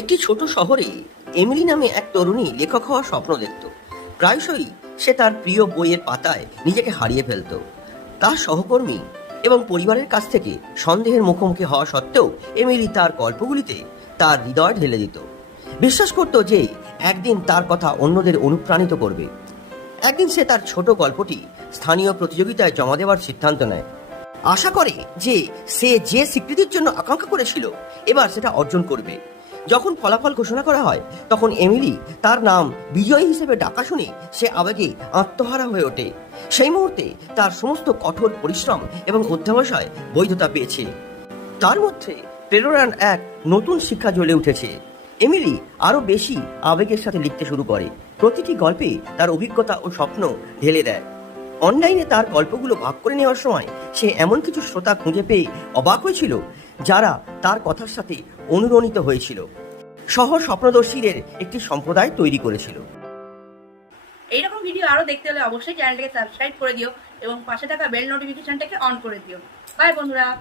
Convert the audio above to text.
একটি ছোট শহরে এমিলি নামে এক তরুণী লেখক হওয়ার স্বপ্ন দেখত। প্রায়শই সে তার প্রিয় বইয়ের পাতায় নিজেকে হারিয়ে ফেলত। তার সহকর্মী এবং পরিবারের কাছ থেকে সন্দেহের মুখোমুখি হওয়া সত্ত্বেও এমিলি তার গল্পগুলিতে তার হৃদয় ঢেলে দিত। বিশ্বাস করত যে একদিন তার কথা অন্যদের অনুপ্রাণিত করবে। একদিন সে তার ছোট গল্পটি স্থানীয় প্রতিযোগিতায় জমা দেওয়ার সিদ্ধান্ত নেয়। আশা করে যে সে যে স্বীকৃতির জন্য আকাঙ্ক্ষা করেছিল, এবার সেটা অর্জন করবে। যখন ফলাফল ঘোষণা করা হয়, তখন এমিলি তার নাম বিজয়ী হিসেবে ডাকা শুনে সে আবেগে আত্মহারা হয়ে ওঠে। সেই মুহূর্তে তার সমস্ত কঠোর পরিশ্রম এবং অধ্যাবসায় বৈধতা পেয়েছে। তার মধ্যে প্রেরণার এক নতুন শিক্ষা জ্বলে উঠেছে। এমিলি আরও বেশি আবেগের সাথে লিখতে শুরু করে। প্রতিটি গল্পে তার অভিজ্ঞতা ও স্বপ্ন ঢেলে দেয়। অনলাইনে তার গল্পগুলো ভাগ করে নেওয়ার সময় সে এমন কিছু শ্রোতা খুঁজে পেয়ে অবাক হয়েছিল যারা তার কথার সাথে অনুরণিত হয়েছিল। সহ স্বপ্নদর্শীদের একটি সম্প্রদায় তৈরি করেছিল। এইরকম ভিডিও আরও দেখতে হলে অবশ্যই চ্যানেলটাকে সাবস্ক্রাইব করে দিও এবং পাশে থাকা বেল নোটিফিকেশনটাকে অন করে দিও। বাই বন্ধুরা।